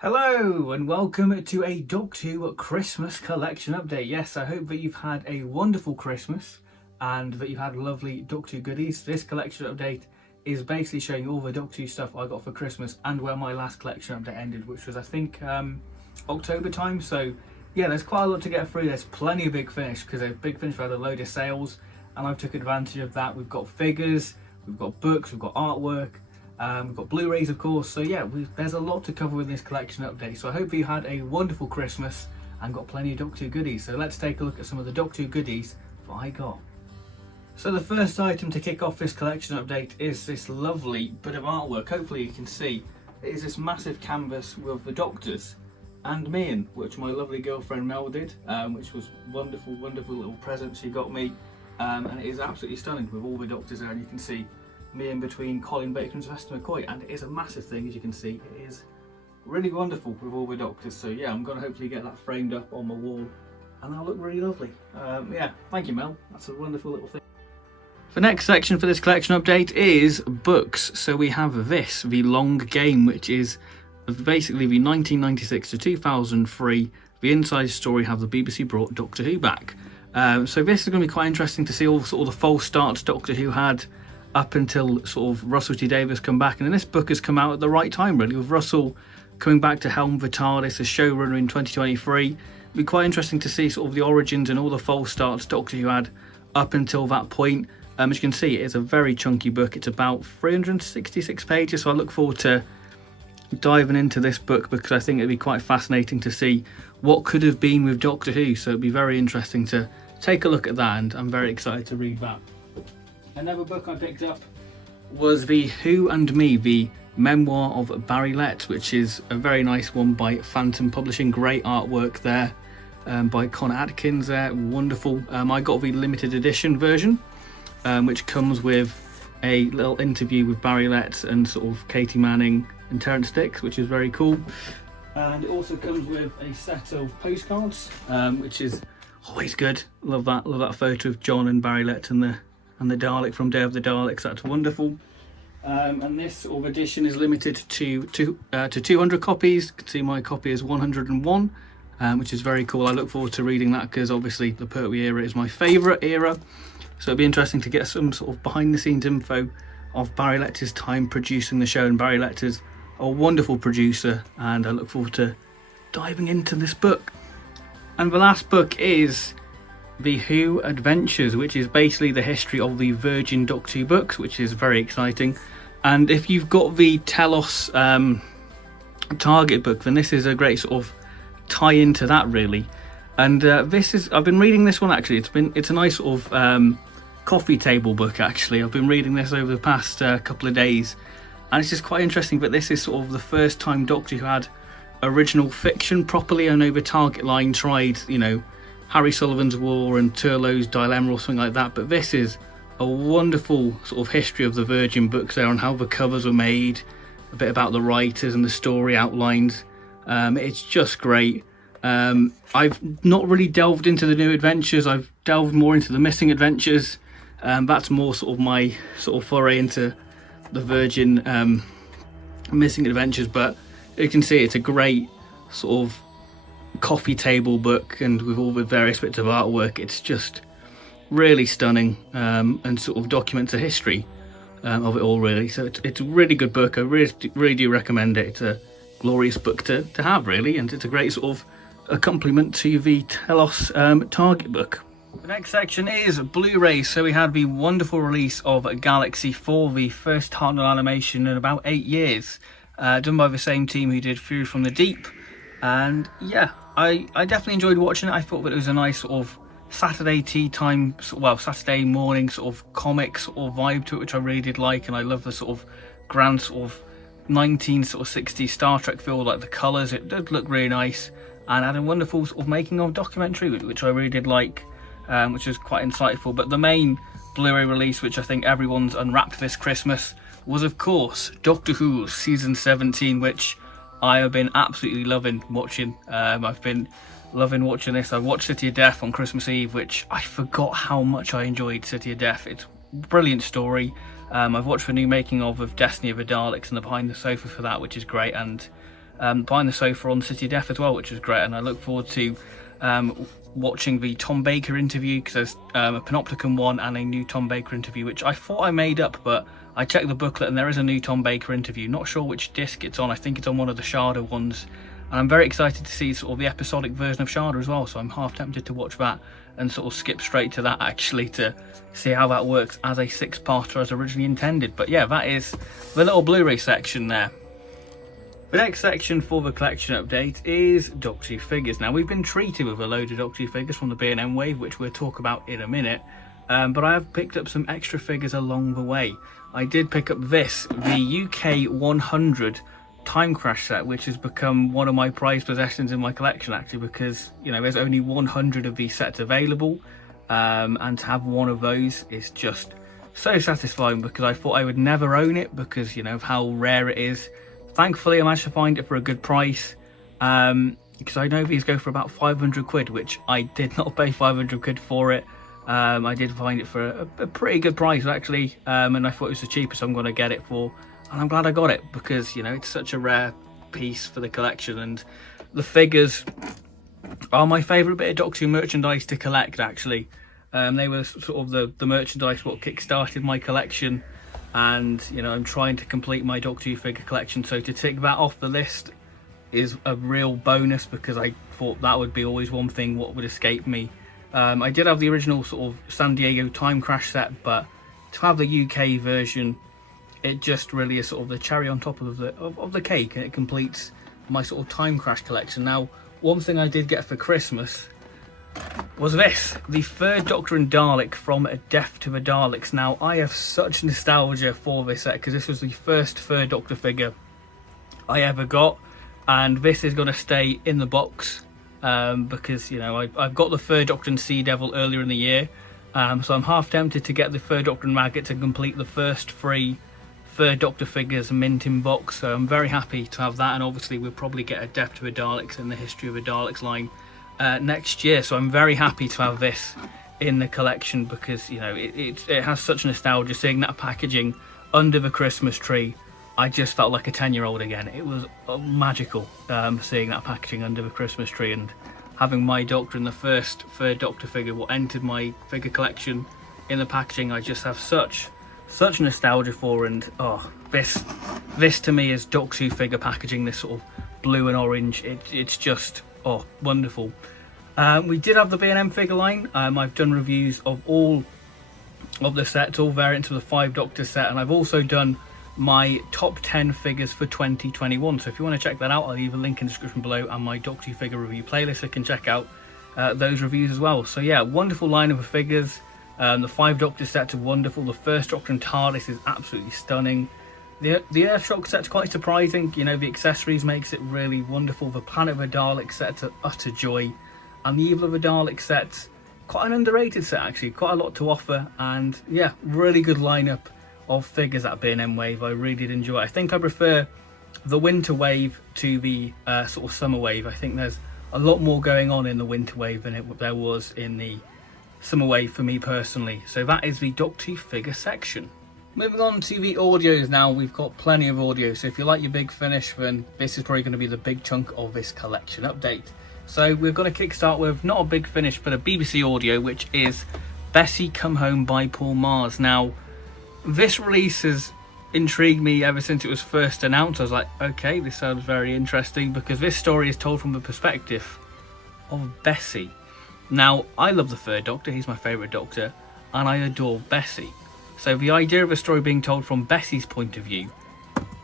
Hello and welcome to a Doctor Who Christmas collection update. Yes, I hope that you've had a wonderful Christmas and that you've had lovely Doctor Who goodies. This collection update is basically showing you all the Doctor Who stuff I got for Christmas and where my last collection update ended, which was I think October time. So yeah, there's quite a lot to get through. There's plenty of Big Finish because Big Finish had a load of sales and I've took advantage of that. We've got figures, we've got books, we've got artwork. We've got Blu-rays, of course, so yeah, there's a lot to cover in this collection update. So I hope you had a wonderful Christmas and got plenty of Doctor Who goodies. So let's take a look at some of the Doctor Who goodies that I got. So the first item to kick off this collection update is this lovely bit of artwork. Hopefully you can see it is this massive canvas with the Doctors and me in, which my lovely girlfriend Mel did, which was wonderful little present she got me, and it is absolutely stunning with all the Doctors there, and you can see me in between Colin Baker and Sylvester McCoy, and it is a massive thing, as you can see. It is really wonderful with all the Doctors, so yeah, I'm going to hopefully get that framed up on my wall and that'll look really lovely. Yeah, thank you Mel, that's a wonderful little thing. The next section for this collection update is books. So we have this, The Long Game, which is basically the 1996 to 2003 The Inside Story How the BBC Brought Doctor Who Back. So this is going to be quite interesting to see all sort of the false starts Doctor Who had up until sort of Russell T Davies come back, and then this book has come out at the right time really, with Russell coming back to helm the TARDIS as showrunner in 2023. It'll be quite interesting to see sort of the origins and all the false starts Doctor Who had up until that point. As you can see, it is a very chunky book. It's about 366 pages, so I look forward to diving into this book because I think it'd be quite fascinating to see what could have been with Doctor Who, so it'd be very interesting to take a look at that, and I'm very excited to read that. Another book I picked up was the Who and Me, the memoir of Barry Letts, which is a very nice one by Phantom Publishing. Great artwork there by Connor Atkins there, wonderful. I got the limited edition version, which comes with a little interview with Barry Letts and sort of Katie Manning and Terrence Dicks, which is very cool. And it also comes with a set of postcards, which is always good. Love that photo of John and Barry Letts and the Dalek from Day of the Daleks. That's wonderful. And this sort of edition is limited to 200 copies. You can see my copy is 101, which is very cool. I look forward to reading that because obviously the Pertwee era is my favourite era. So it'd be interesting to get some sort of behind the scenes info of Barry Letts' time producing the show. And Barry Letts is a wonderful producer, and I look forward to diving into this book. And the last book is The Who Adventures, which is basically the history of the Virgin Doctor Who books, which is very exciting. And if you've got the Telos Target book, then this is a great sort of tie into that really. And I've been reading this one actually. It's a nice sort of coffee table book actually. I've been reading this over the past couple of days, and it's just quite interesting. But this is sort of the first time Doctor Who had original fiction properly. I know the Target line tried, Harry Sullivan's War and Turlough's Dilemma or something like that, but this is a wonderful sort of history of the Virgin books there and how the covers were made, a bit about the writers and the story outlines. It's just great. I've not really delved into the New Adventures. I've delved more into the Missing Adventures. That's more sort of my sort of foray into the Virgin Missing Adventures, but you can see it's a great sort of coffee table book, and with all the various bits of artwork, it's just really stunning, and sort of documents the history of it all really. So it's a really good book. I really do recommend it. It's a glorious book to have really, and it's a great sort of accompaniment to the Telos Target book. The next section is Blu-rays. So we had the wonderful release of Galaxy 4, the first Hartnell animation in about 8 years, done by the same team who did Fury from the Deep. And yeah, I definitely enjoyed watching it. I thought that it was a nice sort of Saturday tea time, Saturday morning sort of comic sort of vibe to it, which I really did like. And I love the sort of grand sort of 1960s Star Trek feel, like the colours. It did look really nice, and had a wonderful sort of making of documentary, which I really did like, which was quite insightful. But the main Blu-ray release, which I think everyone's unwrapped this Christmas, was of course Doctor Who Season 17, which I have been absolutely loving watching. I've been loving watching this. I watched City of Death on Christmas Eve, which I forgot how much I enjoyed City of Death. It's a brilliant story. I've watched the new making of Destiny of the Daleks and the behind the sofa for that, which is great. And behind the sofa on City of Death as well, which was great. And I look forward to watching the Tom Baker interview, because there's a Panopticon one and a new Tom Baker interview, which I thought I made up, but I checked the booklet and there is a new Tom Baker interview. Not sure which disc it's on. I think it's on one of the Shada ones, and I'm very excited to see sort of the episodic version of Shada as well, so I'm half tempted to watch that and sort of skip straight to that actually, to see how that works as a 6-parter as originally intended. But yeah, that is the little Blu-ray section there. The next section for the collection update is Doctor Who figures. Now, we've been treated with a load of Doctor Who figures from the B&M wave, which we'll talk about in a minute, but I have picked up some extra figures along the way. I did pick up this, the UK 100 Time Crash set, which has become one of my prized possessions in my collection actually, because, you know, there's only 100 of these sets available, and to have one of those is just so satisfying, because I thought I would never own it because, you know, of how rare it is. Thankfully, I managed to find it for a good price, because I know these go for about 500 quid, which I did not pay 500 quid for it. I did find it for a pretty good price actually, and I thought it was the cheapest I'm going to get it for, and I'm glad I got it, because, you know, it's such a rare piece for the collection, and the figures are my favourite bit of Doctor Who merchandise to collect actually. They were sort of the merchandise what kick-started my collection, and, you know, I'm trying to complete my Doctor Who figure collection, so to tick that off the list is a real bonus, because I thought that would be always one thing what would escape me. I did have the original sort of San Diego Time Crash set, but to have the UK version, it just really is sort of the cherry on top of the cake, and it completes my sort of Time Crash collection. Now, one thing I did get for Christmas was this, the third Doctor and Dalek from Death to the Daleks. Now, I have such nostalgia for this set, because this was the first third Doctor figure I ever got, and this is going to stay in the box, because, you know, I've got the third Doctor and Sea Devil earlier in the year, so I'm half tempted to get the third Doctor and Maggot to complete the first 3 third Doctor figures mint in box. So I'm very happy to have that, and obviously we'll probably get a Death to the Daleks and the History of the Daleks line next year, so I'm very happy to have this in the collection, because, you know, it has such nostalgia. Seeing that packaging under the Christmas tree, I just felt like a 10-year-old again. It was magical, seeing that packaging under the Christmas tree, and having my Doctor in the first third Doctor figure what entered my figure collection in the packaging. I just have such nostalgia for, and this to me is Doctor Who figure packaging, this sort of blue and orange. It's just wonderful. We did have the B&M figure line. I've done reviews of all of the sets, all variants of the 5 Doctor set, and I've also done my top 10 figures for 2021. So if you want to check that out, I'll leave a link in the description below, and my Doctor Who figure review playlist, so you can check out those reviews as well. So yeah, wonderful lineup of figures. The 5 Doctor sets are wonderful. The first Doctor and TARDIS is absolutely stunning. The Earthshock set's quite surprising. You know, the accessories makes it really wonderful. The Planet of the Daleks set's an utter joy, and the Evil of the Daleks set's quite an underrated set actually. Quite a lot to offer, and yeah, really good lineup of figures at B&M Wave. I really did enjoy it. I think I prefer the Winter Wave to the sort of Summer Wave. I think there's a lot more going on in the Winter Wave than there was in the Summer Wave for me personally. So that is the Doctor Who figure section. Moving on to the audios now. We've got plenty of audio, so if you like your Big Finish, then this is probably going to be the big chunk of this collection update. So we're going to kickstart with not a Big Finish, but a BBC audio, which is Bessie Come Home by Paul Mars. Now, this release has intrigued me ever since it was first announced. I was like, okay, this sounds very interesting, because this story is told from the perspective of Bessie. Now, I love the third Doctor, he's my favourite Doctor, and I adore Bessie. So the idea of a story being told from Bessie's point of view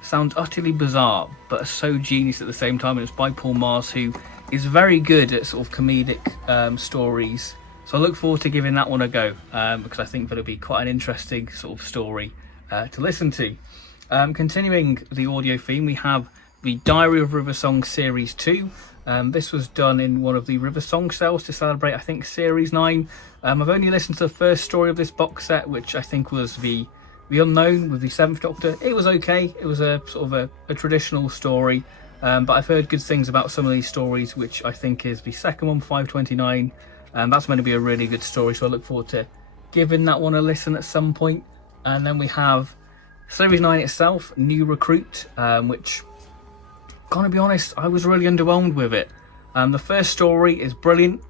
sounds utterly bizarre, but so genius at the same time. And it's by Paul Mars, who is very good at sort of comedic stories. So I look forward to giving that one a go, because I think that'll be quite an interesting sort of story to listen to. Continuing the audio theme, we have the Diary of River Song Series 2. This was done in one of the River Song sales to celebrate, I think, Series 9. I've only listened to the first story of this box set, which I think was the Unknown with the 7th Doctor. It was okay. It was a sort of a traditional story, but I've heard good things about some of these stories, which I think is the second one, 529. That's meant to be a really good story, so I look forward to giving that one a listen at some point. And then we have Series 9 itself, New Recruit, which gonna be honest, I was really underwhelmed with it. The first story is brilliant,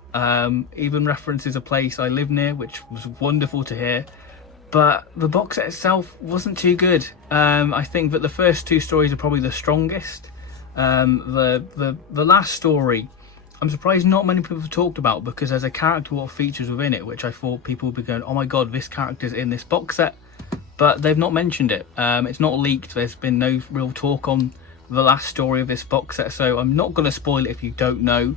even references a place I live near, which was wonderful to hear. But the box set itself wasn't too good. I think that the first two stories are probably the strongest. The last story, I'm surprised not many people have talked about, because there's a character what features within it, which I thought people would be going, oh my god, this character's in this box set. But they've not mentioned it. It's not leaked. There's been no real talk on the last story of this box set, so I'm not going to spoil it if you don't know.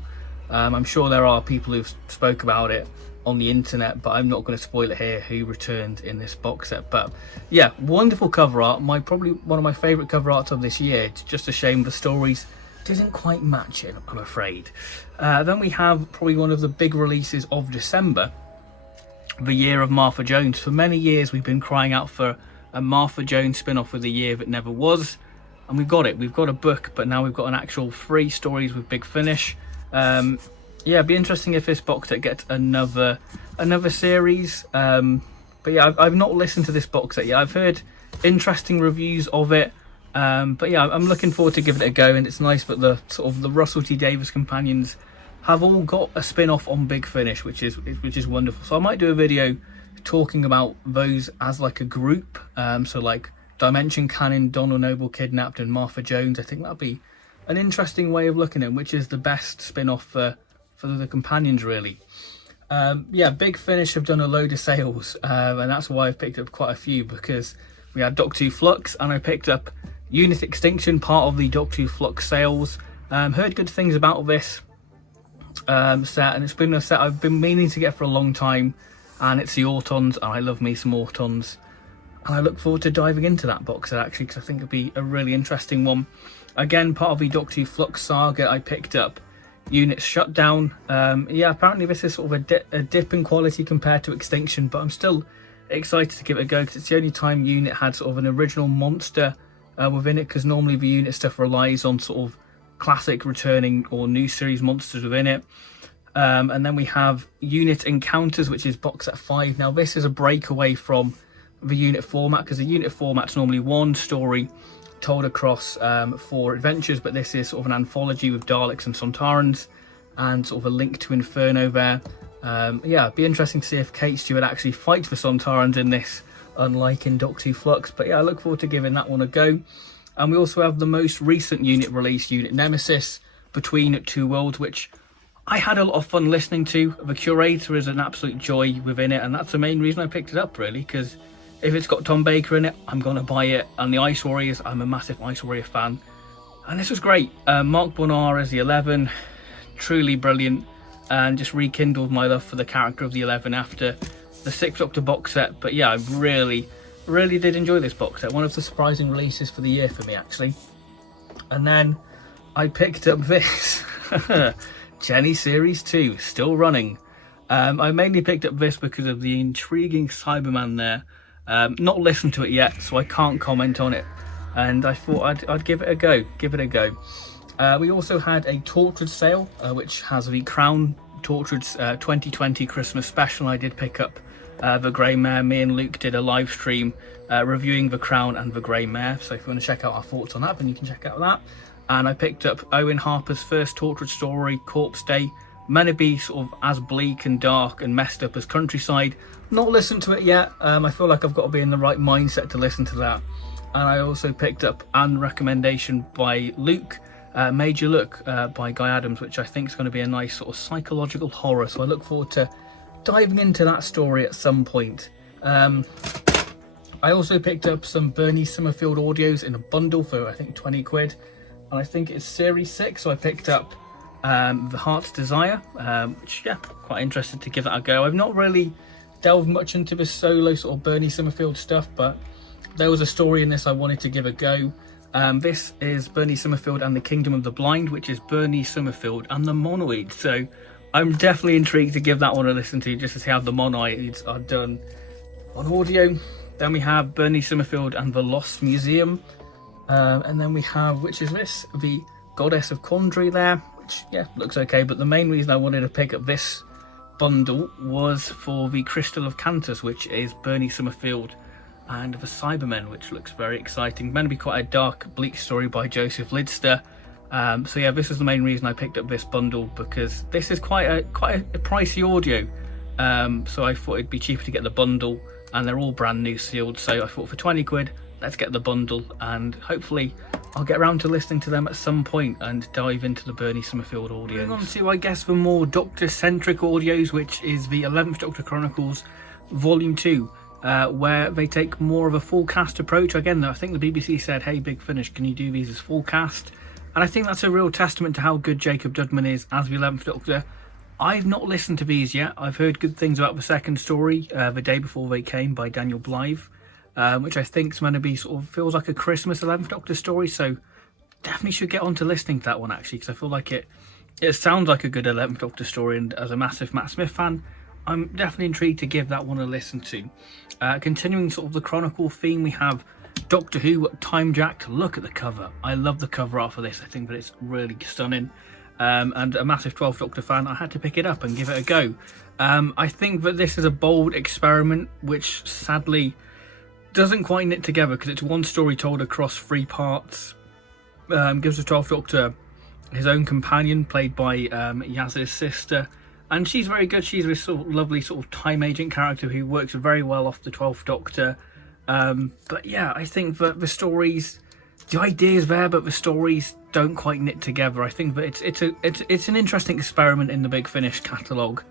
I'm sure there are people who've spoke about it on the internet, but I'm not going to spoil it here who returned in this box set. But yeah, wonderful cover art. Probably one of my favourite cover arts of this year. It's just a shame the stories didn't quite match it, I'm afraid. Then we have probably one of the big releases of December, The Year of Martha Jones. For many years we've been crying out for a Martha Jones spin-off with The Year That Never Was, and we've got it. We've got a book, but now we've got an actual 3 stories with Big Finish. Yeah, it'd be interesting if this box set gets another series. But yeah, I've not listened to this box set yet. I've heard interesting reviews of it. But yeah, I'm looking forward to giving it a go, and it's nice that the sort of the Russell T Davies companions have all got a spin-off on Big Finish, which is wonderful. So I might do a video talking about those as like a group. So like Dimension Canon, Donald Noble Kidnapped, and Martha Jones. I think that'd be an interesting way of looking at which is the best spin-off for the companions, really. Yeah, Big Finish have done a load of sales, and that's why I've picked up quite a few, because we had Doctor Who Flux, and I picked up Unit Extinction, part of the Doctor Who Flux sales. Heard good things about this set, and it's been a set I've been meaning to get for a long time, and it's the Autons, and I love me some Autons, and I look forward to diving into that box set actually, because I think it'll be a really interesting one. Again, part of the Doctor Who Flux saga, I picked up Unit Shutdown. Yeah, apparently this is sort of a dip in quality compared to Extinction, but I'm still excited to give it a go, because it's the only time Unit had sort of an original monster within it, because normally the Unit stuff relies on sort of classic returning or new series monsters within it. And then we have Unit Encounters, which is box set 5. Now this is a breakaway from the Unit format, because the Unit format's normally one story told across 4 adventures, but this is sort of an anthology with Daleks and Sontarans, and sort of a link to Inferno there. Yeah, it'd be interesting to see if Kate Stewart actually fights for Sontarans in this, unlike in Doctor Who Flux. But yeah, I look forward to giving that one a go. And we also have the most recent Unit release, Unit Nemesis, Between Two Worlds, which I had a lot of fun listening to. The curator is an absolute joy within it, and that's the main reason I picked it up, really, because if it's got Tom Baker in it, I'm going to buy it. And the Ice Warriors, I'm a massive Ice Warrior fan. And this was great. Mark Bonar as the 11, truly brilliant, and just rekindled my love for the character of the 11 after the 6th Doctor box set. But yeah, I really did enjoy this box set. One of the surprising releases for the year for me, actually. And then I picked up this. Jenny Series 2, still running. I mainly picked up this because of the intriguing Cyberman there. Not listened to it yet, so I can't comment on it, and I thought I'd give it a go. We also had a Tortured sale, which has the Crown Tortured 2020 Christmas special. I did pick up the Grey Mare. Me and Luke did a live stream reviewing the Crown and the Grey Mare, so if you want to check out our thoughts on that, then you can check out that. And I picked up Owen Harper's first Tortured story, Corpse Day. Meant to be sort of as bleak and dark and messed up as Countryside. Not listened to it yet. I feel like I've got to be in the right mindset to listen to that. And I also picked up an recommendation by Luke, Major Look by Guy Adams, which I think is going to be a nice sort of psychological horror. So I look forward to diving into that story at some point. I also picked up some Bernie Summerfield audios in a bundle for I think 20 quid. And I think it's series 6, so I picked up The Heart's Desire, which, yeah, quite interested to give that a go. I've not really delved much into the solo sort of Bernie Summerfield stuff, but there was a story in this I wanted to give a go. This is Bernie Summerfield and the Kingdom of the Blind, which is Bernie Summerfield and the Monoids. So I'm definitely intrigued to give that one a listen to, just to see how the Monoids are done on audio. Then we have Bernie Summerfield and the Lost Museum. And then we have, which is this, the Goddess of Quandary there, which, yeah, looks okay. But the main reason I wanted to pick up this bundle was for the Crystal of Cantus, which is Bernie Summerfield and the Cybermen, which looks very exciting. Meant to be quite a dark, bleak story by Joseph Lidster. So yeah, this is the main reason I picked up this bundle, because this is quite a pricey audio. So I thought it'd be cheaper to get the bundle, and they're all brand new sealed. So I thought for 20 quid, let's get the bundle, and hopefully I'll get around to listening to them at some point and dive into the Bernie Summerfield audios. Moving on to, I guess, the more Doctor-centric audios, which is the 11th Doctor Chronicles Volume 2, where they take more of a full cast approach. Again, I think the BBC said, hey, Big Finish, can you do these as full cast? And I think that's a real testament to how good Jacob Dudman is as the 11th Doctor. I've not listened to these yet. I've heard good things about the second story, The Day Before They Came by Daniel Blythe, which I think is meant to be sort of feels like a Christmas 11th Doctor story. So definitely should get on to listening to that one, actually, because I feel like it sounds like a good 11th Doctor story. And as a massive Matt Smith fan, I'm definitely intrigued to give that one a listen to. Continuing sort of the Chronicle theme, we have Doctor Who Time Jacked. Look at the cover. I love the cover art for this. I think that it's really stunning. And a massive 12th Doctor fan, I had to pick it up and give it a go. I think that this is a bold experiment which sadly doesn't quite knit together, because it's one story told across 3 parts. Gives the 12th Doctor his own companion, played by Yaz's sister, and she's very good. She's a sort of lovely sort of time agent character who works very well off the 12th Doctor. But yeah, I think that the stories, the idea is there, but the stories don't quite knit together. I think that it's an interesting experiment in the Big Finish catalogue.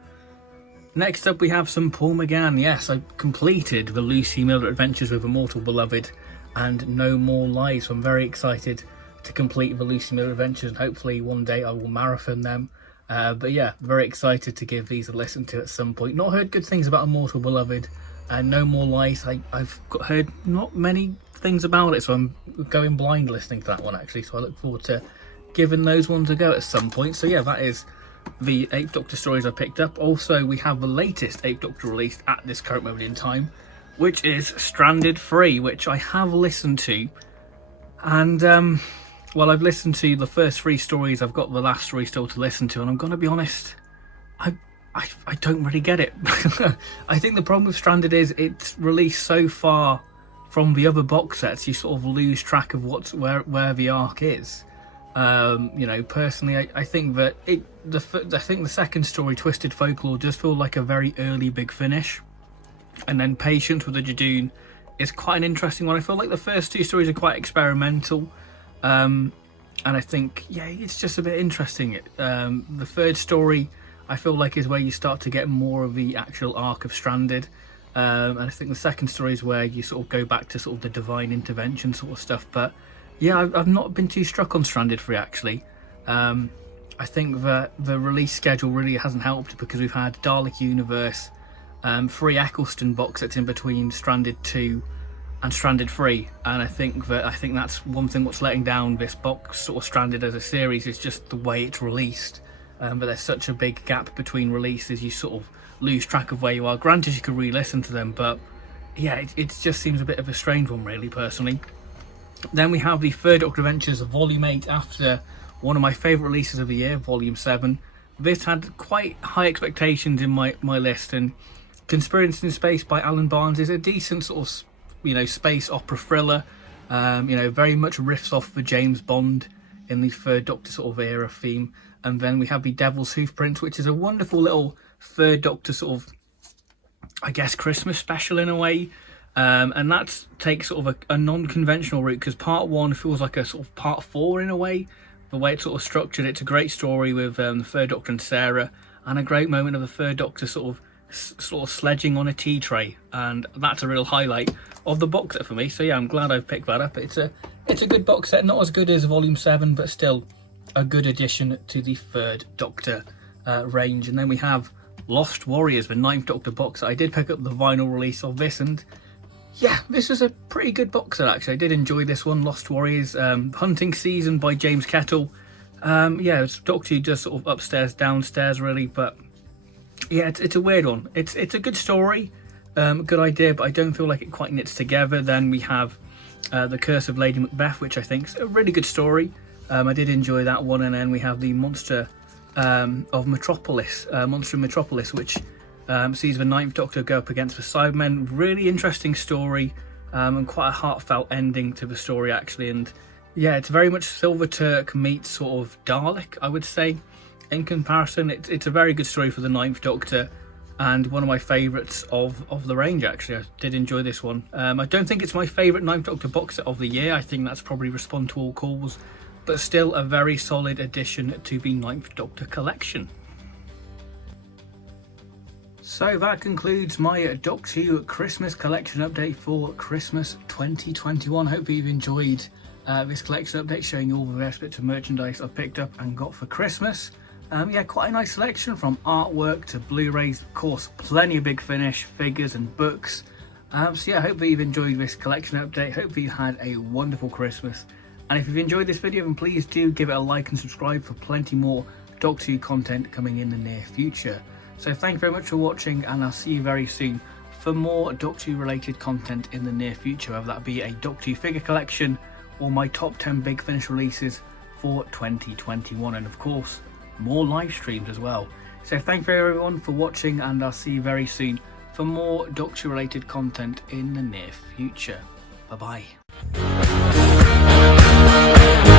Next up, we have some Paul McGann. Yes, I completed the Lucy Miller Adventures with Immortal Beloved and No More Lies. So I'm very excited to complete the Lucy Miller Adventures, and hopefully one day I will marathon them. But yeah, very excited to give these a listen to at some point. Not heard good things about Immortal Beloved and No More Lies. I've heard not many things about it, so I'm going blind listening to that one, actually. So I look forward to giving those ones a go at some point. So yeah, that is the 8th Doctor stories I picked up. Also, we have the latest 8th Doctor released at this current moment in time, which is Stranded 3, which I have listened to. And well, I've listened to the first 3 stories. I've got the last story still to listen to, and I'm going to be honest, I don't really get it. I think the problem with Stranded is it's released so far from the other box sets, you sort of lose track of where the arc is. You know, personally, I think that I think the second story, Twisted Folklore, does feel like a very early Big Finish, and then Patience with the Jadoon is quite an interesting one. I feel like the first 2 stories are quite experimental, and I think, yeah, it's just a bit interesting. The third story, I feel like, is where you start to get more of the actual arc of Stranded, and I think the second story is where you sort of go back to sort of the divine intervention sort of stuff. But yeah, I've not been too struck on Stranded 3, actually. I think that the release schedule really hasn't helped, because we've had Dalek Universe, 3 Eccleston box sets in between Stranded 2 and Stranded 3, and I think that's one thing what's letting down this box sort of Stranded as a series, is just the way it's released. But there's such a big gap between releases, you sort of lose track of where you are. Granted, you can re-listen to them, but yeah, it just seems a bit of a strange one, really, personally. Then we have the 3rd Doctor Adventures of Volume 8, after one of my favourite releases of the year, Volume 7. This had quite high expectations in my list, and Conspiracy in Space by Alan Barnes is a decent sort of, you know, space opera thriller. You know, very much riffs off the James Bond in the 3rd Doctor sort of era theme. And then we have the Devil's Hoof Prince, which is a wonderful little 3rd Doctor sort of, I guess, Christmas special in a way. And that takes sort of a non-conventional route, because part 1 feels like a sort of part 4 in a way. The way it's sort of structured, it's a great story with the 3rd Doctor and Sarah, and a great moment of the 3rd Doctor sort of sledging on a tea tray, and that's a real highlight of the box set for me. So yeah, I'm glad I've picked that up. It's a good box set, not as good as Volume 7, but still a good addition to the 3rd Doctor range. And then we have Lost Warriors, the 9th Doctor box set. I did pick up the vinyl release of this, and yeah, this was a pretty good box set, actually. I did enjoy this one, Lost Warriors. Hunting Season by James Kettle. Yeah, it's Doctor Who does sort of upstairs, downstairs, really, but yeah, it's a weird one. It's a good story, good idea, but I don't feel like it quite knits together. Then we have The Curse of Lady Macbeth, which I think is a really good story. I did enjoy that one. And then we have the Monster of Metropolis, Monster in Metropolis, which sees the 9th Doctor go up against the Cybermen. Really interesting story, and quite a heartfelt ending to the story, actually. And Yeah, it's very much Silver Turk meets sort of Dalek, I would say. In comparison, it's a very good story for the Ninth Doctor, and one of my favourites of the range, actually. I did enjoy this one. I don't think it's my favourite Ninth Doctor box set of the year. I think that's probably Respond to All Calls, but still a very solid addition to the Ninth Doctor collection. So that concludes my Doctor Who Christmas collection update for Christmas 2021. Hopefully you've enjoyed this collection update showing you all the various bits of merchandise I've picked up and got for Christmas. Yeah, quite a nice selection from artwork to Blu-rays, of course, plenty of Big Finish, figures and books. So yeah, hopefully you've enjoyed this collection update. Hopefully you had a wonderful Christmas. And if you've enjoyed this video, then please do give it a like and subscribe for plenty more Doctor Who content coming in the near future. So thank you very much for watching, and I'll see you very soon for more Doctor Who related content in the near future, whether that be a Doctor Who figure collection or my top 10 Big Finish releases for 2021, and of course more live streams as well. So thank you everyone for watching, and I'll see you very soon for more Doctor Who related content in the near future. Bye bye.